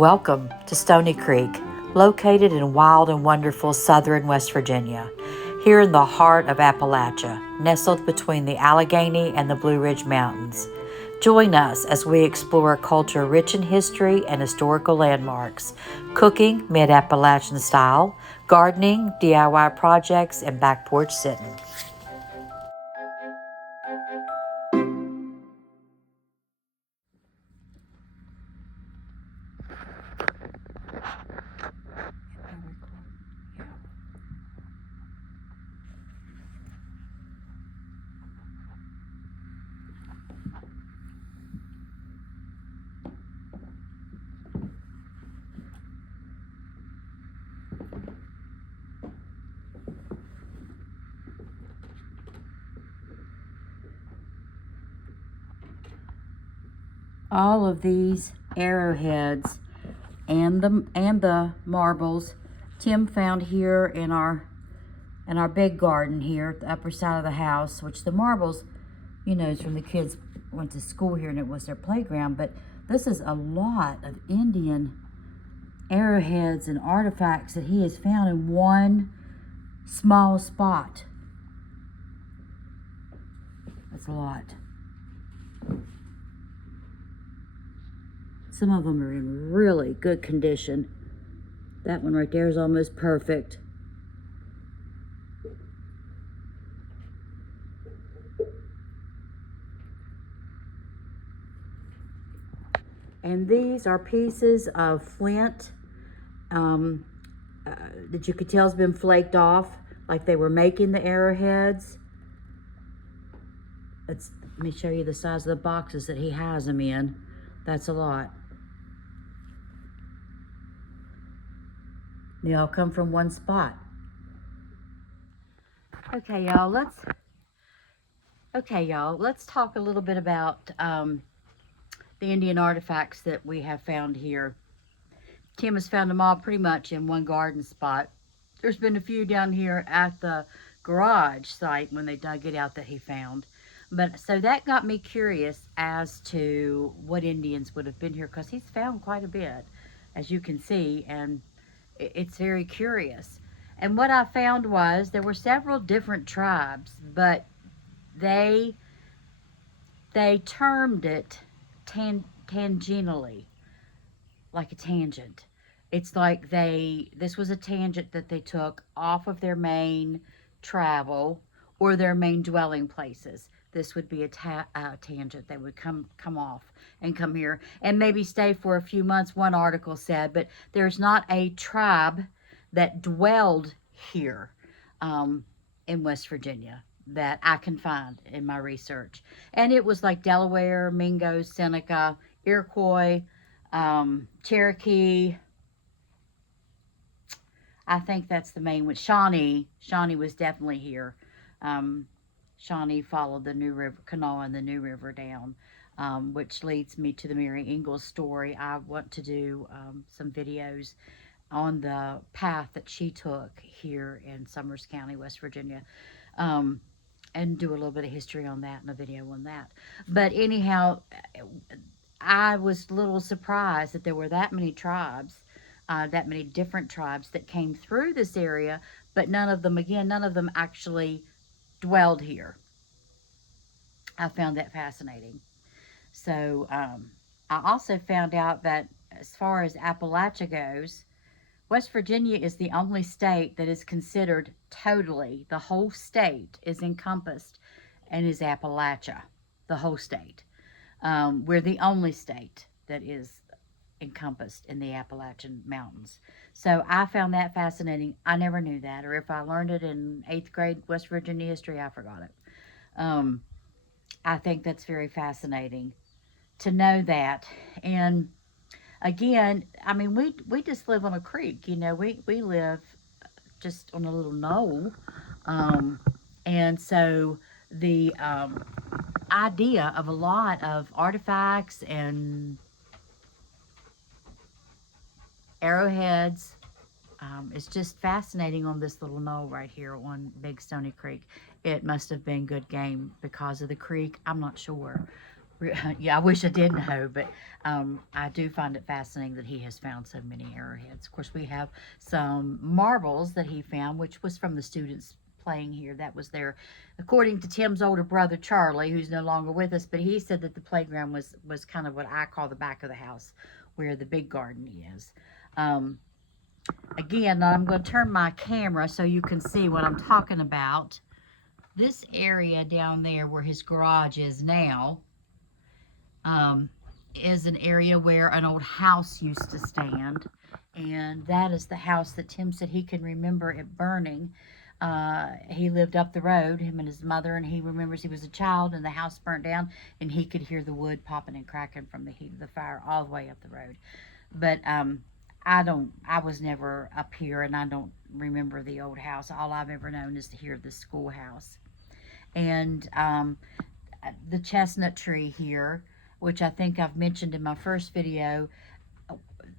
Welcome to Stony Creek, located in wild and wonderful southern West Virginia, here in the heart of Appalachia, nestled between the Allegheny and the Blue Ridge Mountains. Join us as we explore a culture rich in history and historical landmarks, cooking mid-Appalachian style, gardening, DIY projects, and back porch sitting. All of these arrowheads and the marbles Tim found here in our big garden here at the upper side of the house, which the marbles, you know, is from the kids went to school here and it was their playground, but this is a lot of Indian arrowheads and artifacts that he has found in one small spot. That's a lot. Some of them are in really good condition. That one right there is almost perfect. And these are pieces of flint that you could tell has been flaked off, like they were making the arrowheads. Let me show you the size of the boxes that he has them in. That's a lot. They all come from one spot. Okay, y'all, let's talk a little bit about the Indian artifacts that we have found here. Tim has found them all pretty much in one garden spot. There's been a few down here at the garage site when they dug it out that he found. But so that got me curious as to what Indians would have been here, because he's found quite a bit, as you can see, and it's very curious. And what I found was there were several different tribes, but they termed it tangentially, like a tangent. It's like this was a tangent that they took off of their main travel or their main dwelling places. This would be a tangent. They would come off and come here and maybe stay for a few months, one article said, but there's not a tribe that dwelled here in West Virginia that I can find in my research. And it was like Delaware, Mingo, Seneca, Iroquois, Cherokee. I think that's the main one. Shawnee was definitely here. Shawnee followed the New River, Kanawha and the New River down, which leads me to the Mary Ingalls story. I want to do some videos on the path that she took here in Summers County, West Virginia, and do a little bit of history on that and a video on that. But anyhow, I was a little surprised that there were that many tribes, that many different tribes that came through this area, but none of them actually dwelled here. I found that fascinating. So I also found out that as far as Appalachia goes, West Virginia is the only state that is considered totally, the whole state is encompassed and is Appalachia, the whole state. We're the only state that is encompassed in the Appalachian Mountains. So I found that fascinating. I never knew that, or if I learned it in 8th grade West Virginia history, I forgot it. I think that's very fascinating to know that. And again, I mean, we just live on a creek, you know, we live just on a little knoll. And so the idea of a lot of artifacts and arrowheads is just fascinating on this little knoll right here on Big Stony Creek. It must have been good game because of the creek. I'm not sure. Yeah, I wish I did know, but I do find it fascinating that he has found so many arrowheads. Of course, we have some marbles that he found, which was from the students playing here. That was their, according to Tim's older brother Charlie, who's no longer with us. But he said that the playground was kind of what I call the back of the house, where the big garden is. Um, Again, I'm going to turn my camera so you can see what I'm talking about. This area down there where his garage is now um, is an area where an old house used to stand. And that is the house that Tim said he can remember it burning. He lived up the road, him and his mother, and he remembers he was a child and the house burnt down and he could hear the wood popping and cracking from the heat of the fire all the way up the road. But I was never up here and I don't remember the old house. All I've ever known is to hear the schoolhouse. And the chestnut tree here, which I think I've mentioned in my first video,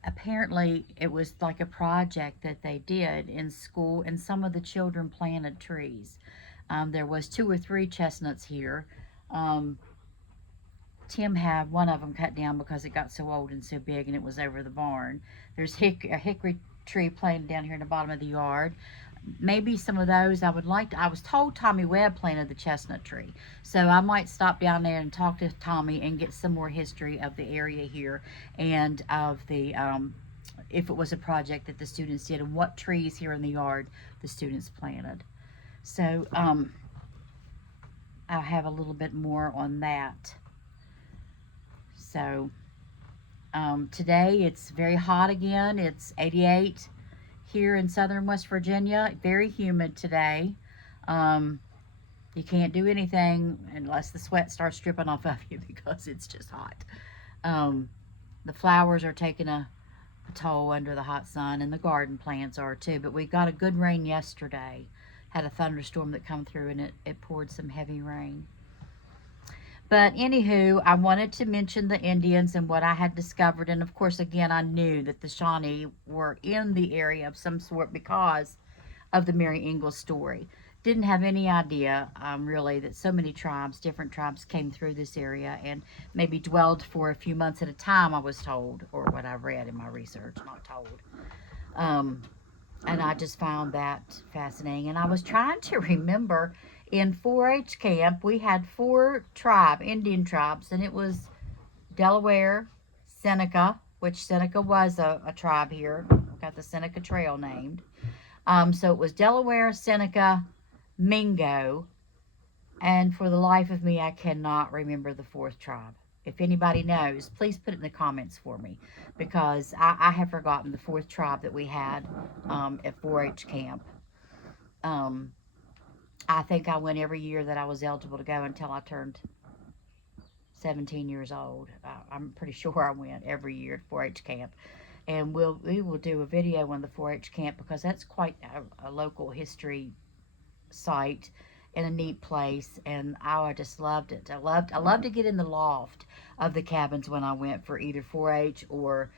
apparently it was like a project that they did in school, and some of the children planted trees. There was 2 or 3 chestnuts here. Tim had one of them cut down because it got so old and so big and it was over the barn. There's a hickory tree planted down here in the bottom of the yard. Maybe some of those I would like to. I was told Tommy Webb planted the chestnut tree, so I might stop down there and talk to Tommy and get some more history of the area here and of the if it was a project that the students did and what trees here in the yard the students planted. So I'll have a little bit more on that. So today it's very hot again. It's 88 here in southern West Virginia. Very humid today. You can't do anything unless the sweat starts dripping off of you because it's just hot. The flowers are taking a toll under the hot sun, and the garden plants are too. But we got a good rain yesterday. Had a thunderstorm that come through, and it poured some heavy rain. But anywho, I wanted to mention the Indians and what I had discovered. And of course, again, I knew that the Shawnee were in the area of some sort because of the Mary Ingalls story. Didn't have any idea, really, that so many tribes, different tribes, came through this area and maybe dwelled for a few months at a time, I was told, or what I read in my research, not told. And I just found that fascinating. And I was trying to remember, in 4-H camp, we had 4 Indian tribes, and it was Delaware, Seneca, which Seneca was a tribe here. Got the Seneca Trail named. So it was Delaware, Seneca, Mingo, and for the life of me, I cannot remember the 4th tribe. If anybody knows, please put it in the comments for me, because I have forgotten the 4th tribe that we had at 4-H camp. I think I went every year that I was eligible to go until I turned 17 years old. I'm pretty sure I went every year at 4-H camp. And we will do a video on the 4-H camp because that's quite a local history site and a neat place. And I just loved it. I loved to get in the loft of the cabins when I went for either 4-H or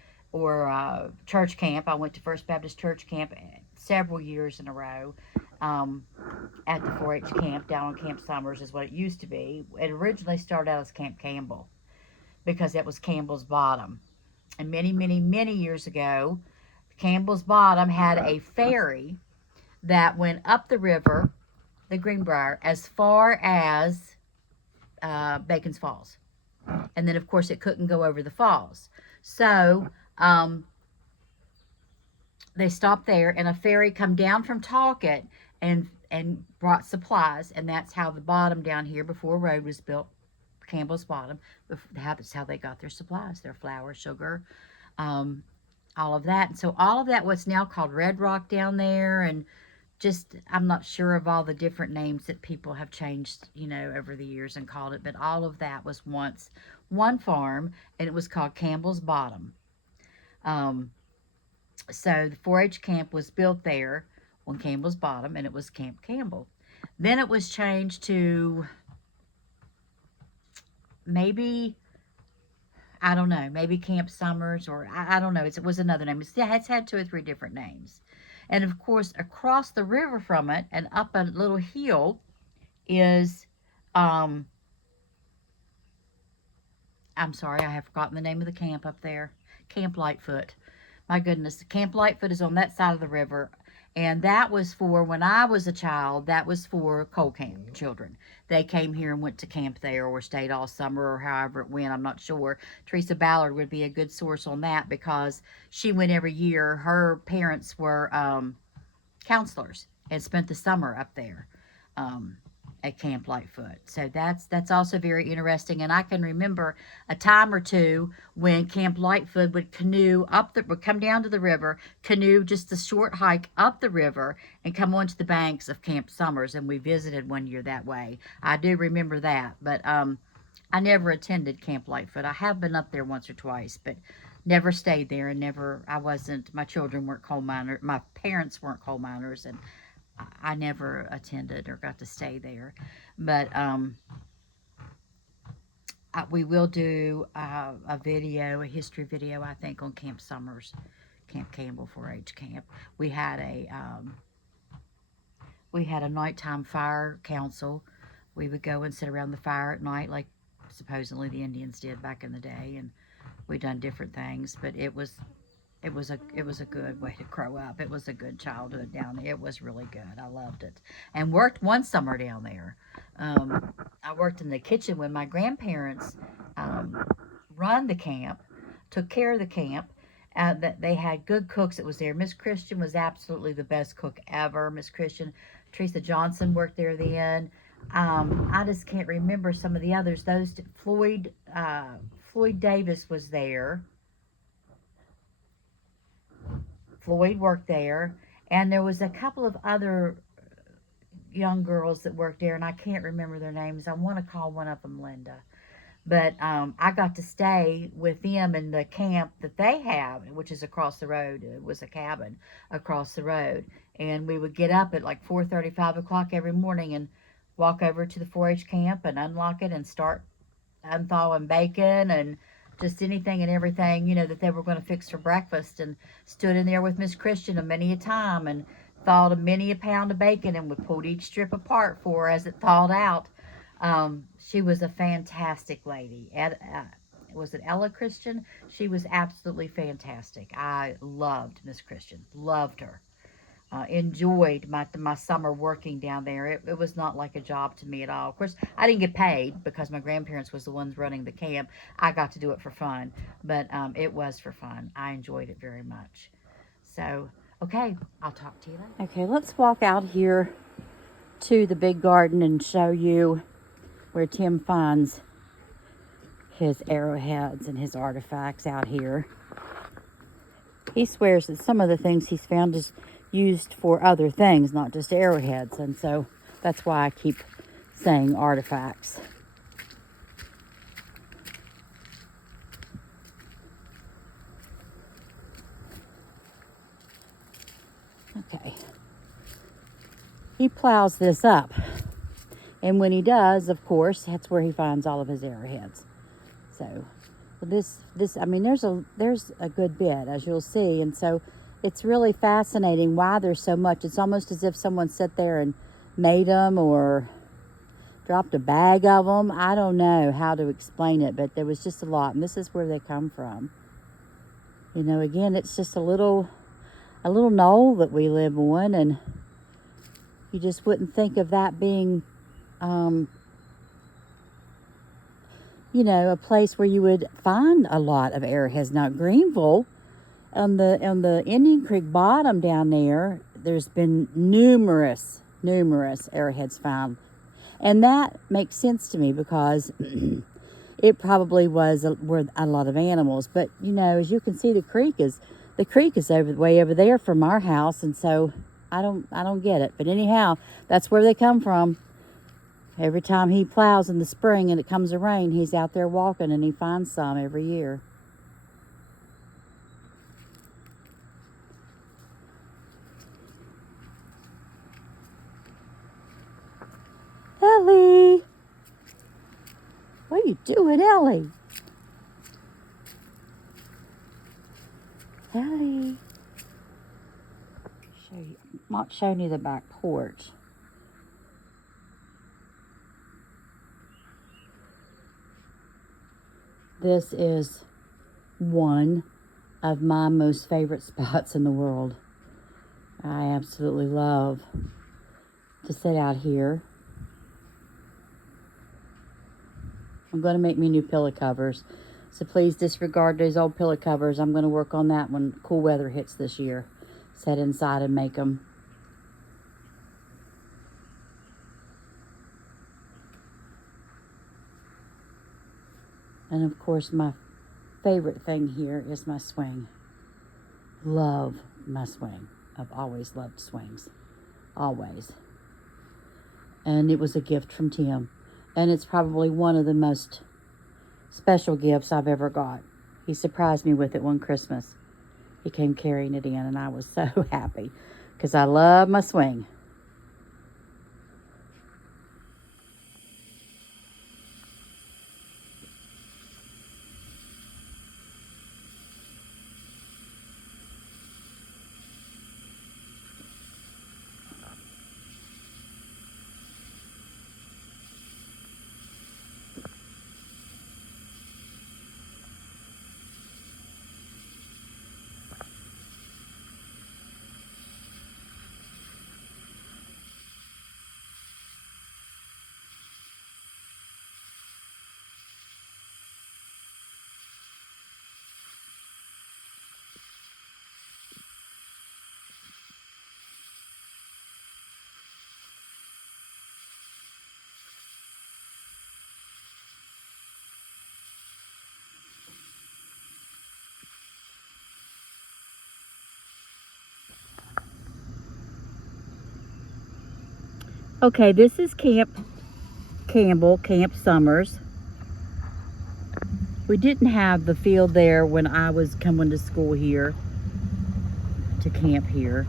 church camp. I went to First Baptist Church camp several years in a row. At the 4-H camp down on Camp Summers is what it used to be. It originally started out as Camp Campbell because it was Campbell's Bottom. And many, many, many years ago, Campbell's Bottom had a ferry that went up the river, the Greenbrier, as far as Bacon's Falls. And then, of course, it couldn't go over the falls. So they stopped there, and a ferry come down from Talcott and brought supplies, and that's how the bottom down here, before a road was built, Campbell's Bottom, that's how they got their supplies, their flour, sugar, all of that. And so all of that, what's now called Red Rock down there, and just, I'm not sure of all the different names that people have changed, over the years and called it, but all of that was once one farm, and it was called Campbell's Bottom. So the 4-H camp was built there on Campbell's Bottom, and it was Camp Campbell. Then it was changed to maybe, I don't know, maybe Camp Summers, or I don't know. It was another name. It's had 2 or 3 different names. And of course, across the river from it and up a little hill is I'm sorry, I have forgotten the name of the camp up there. Camp Lightfoot. My goodness, Camp Lightfoot is on that side of the river. And that was for, when I was a child, that was for coal camp children. They came here and went to camp there or stayed all summer or however it went. I'm not sure. Teresa Ballard would be a good source on that because she went every year. Her parents were counselors and spent the summer up there. Um, at Camp Lightfoot. So that's also very interesting. And I can remember a time or two when Camp Lightfoot would canoe up the would come down to the river, canoe just a short hike up the river, and come onto the banks of Camp Summers. And we visited one year that way. I do remember that, but I never attended Camp Lightfoot. I have been up there once or twice, but never stayed there, and never. I wasn't. My children weren't coal miners. My parents weren't coal miners, and I never attended or got to stay there. But we will do a video, a history video, I think, on Camp Summers, Camp Campbell 4-H camp. We had a nighttime fire council. We would go and sit around the fire at night, like supposedly the Indians did back in the day, and we done different things. But it was a good way to grow up. It was a good childhood down there. It was really good. I loved it, and worked one summer down there. I worked in the kitchen when my grandparents run the camp, took care of the camp. That they had good cooks that was there. Miss Christian was absolutely the best cook ever. Miss Christian, Teresa Johnson worked there then. I just can't remember some of the others. Floyd Davis was there. Floyd worked there, and there was a couple of other young girls that worked there, and I can't remember their names. I want to call one of them Linda. But I got to stay with them in the camp that they have, which is across the road. It was a cabin across the road. And we would get up at like 4:30, 5 o'clock every morning and walk over to the 4-H camp and unlock it and start unthawing bacon and just anything and everything, that they were going to fix for breakfast, and stood in there with Miss Christian a many a time and thawed a many a pound of bacon, and we pulled each strip apart for her as it thawed out. She was a fantastic lady. Was it Ella Christian? She was absolutely fantastic. I loved Miss Christian. Loved her. Enjoyed my summer working down there. It was not like a job to me at all. Of course, I didn't get paid because my grandparents was the ones running the camp. I got to do it for fun, but it was for fun. I enjoyed it very much. So, okay, I'll talk to you later. Okay, let's walk out here to the big garden and show you where Tim finds his arrowheads and his artifacts out here. He swears that some of the things he's found is used for other things, not just arrowheads, and so that's why I keep saying artifacts. Okay. He plows this up, and when he does, of course, that's where he finds all of his arrowheads. So this I mean, there's a good bit, as you'll see, and so it's really fascinating why there's so much. It's almost as if someone sat there and made them or dropped a bag of them. I don't know how to explain it, but there was just a lot, and this is where they come from. Again, it's just a little knoll that we live on, and you just wouldn't think of that being a place where you would find a lot of arrowheads. Now, Greenville, on the Indian Creek bottom down there, there's been numerous arrowheads found. And that makes sense to me because it probably were a lot of animals. But, as you can see, the creek is way over there from our house, and so I don't get it. But anyhow, that's where they come from. Every time he plows in the spring and it comes to rain, he's out there walking, and he finds some every year. Ellie! What are you doing, Ellie? Ellie! I'm not showing you the back porch. This is one of my most favorite spots in the world. I absolutely love to sit out here. I'm going to make me new pillow covers, so please disregard those old pillow covers. I'm going to work on that when cool weather hits this year. Sit inside and make them. And of course, my favorite thing here is my swing. Love my swing. I've always loved swings. Always. And it was a gift from Tim. And it's probably one of the most special gifts I've ever got. He surprised me with it one Christmas. He came carrying it in, and I was so happy because I love my swing. Okay, this is Camp Campbell, Camp Summers. We didn't have the field there when I was coming to school here, to camp here.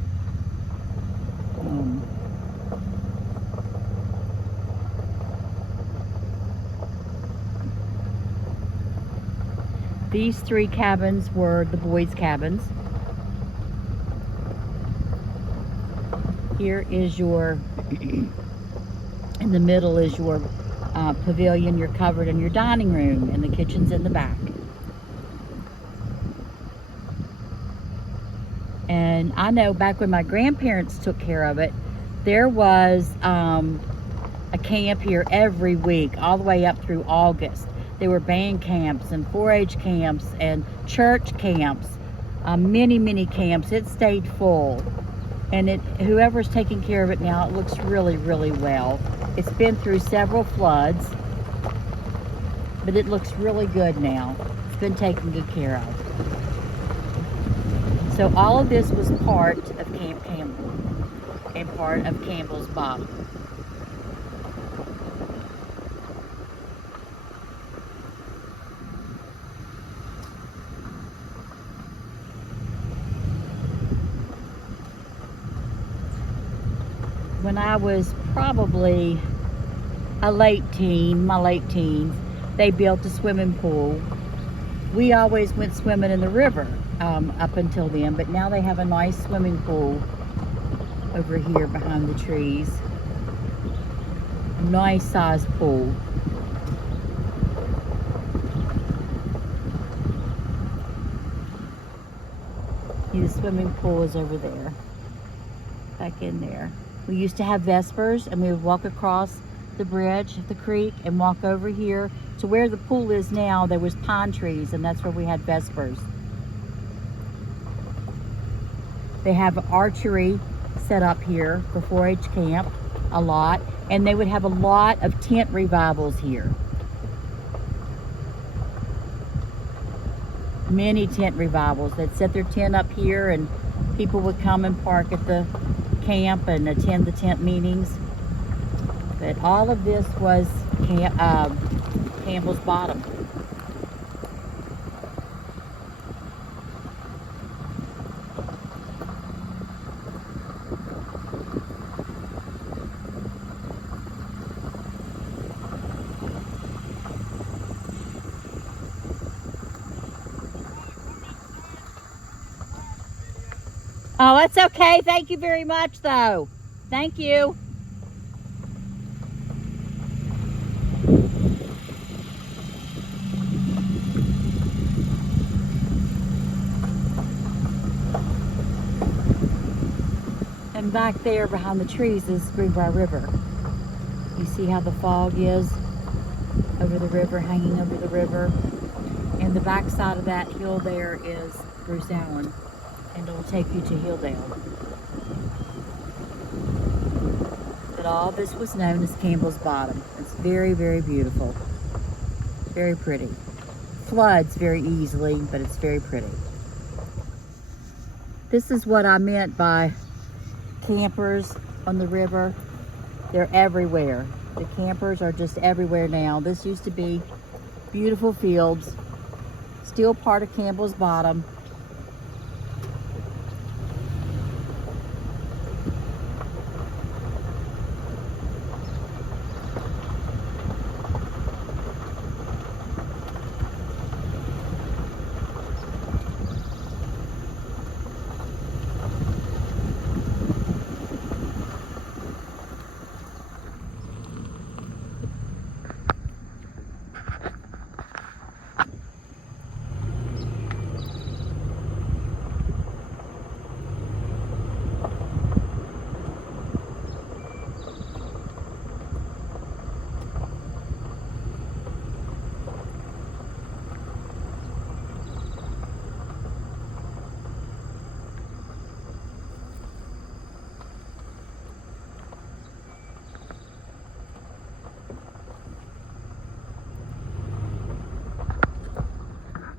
These three cabins were the boys' cabins. Here is your, in the middle is your pavilion. You're covered in your dining room, and the kitchen's in the back. And I know back when my grandparents took care of it, there was a camp here every week, all the way up through August. There were band camps and 4-H camps and church camps, many camps. It stayed full. And whoever's taking care of it now, it looks really, really well. It's been through several floods, but it looks really good now. It's been taken good care of. So all of this was part of Camp Campbell and part of Campbell's Bottom. When I was probably my late teens, they built a swimming pool. We always went swimming in the river up until then, but now they have a nice swimming pool over here behind the trees. A nice sized pool. The swimming pool is over there, back in there. We used to have vespers, and we would walk across the bridge of the creek and walk over here to where the pool is now. There was pine trees, and that's where we had vespers. They have archery set up here for 4-H camp a lot, and they would have a lot of tent revivals here. Many tent revivals. They'd set their tent up here, and people would come and park at the camp and attend the tent meetings. But all of this was Campbell's Bottom. Oh, that's okay. Thank you very much, though. Thank you. And back there behind the trees is Greenbrier River. You see how the fog is over the river, hanging over the river. And the back side of that hill there is Bruce Allen, and it'll take you to Hilldale. But all this was known as Campbell's Bottom. It's very, very beautiful. Very pretty. Floods very easily, but it's very pretty. This is what I meant by campers on the river. They're everywhere. The campers are just everywhere now. This used to be beautiful fields, still part of Campbell's Bottom.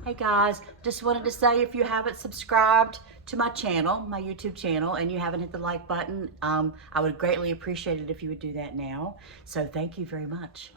Hey guys, just wanted to say, if you haven't subscribed to my channel, my YouTube channel, and you haven't hit the like button, I would greatly appreciate it if you would do that now. So thank you very much.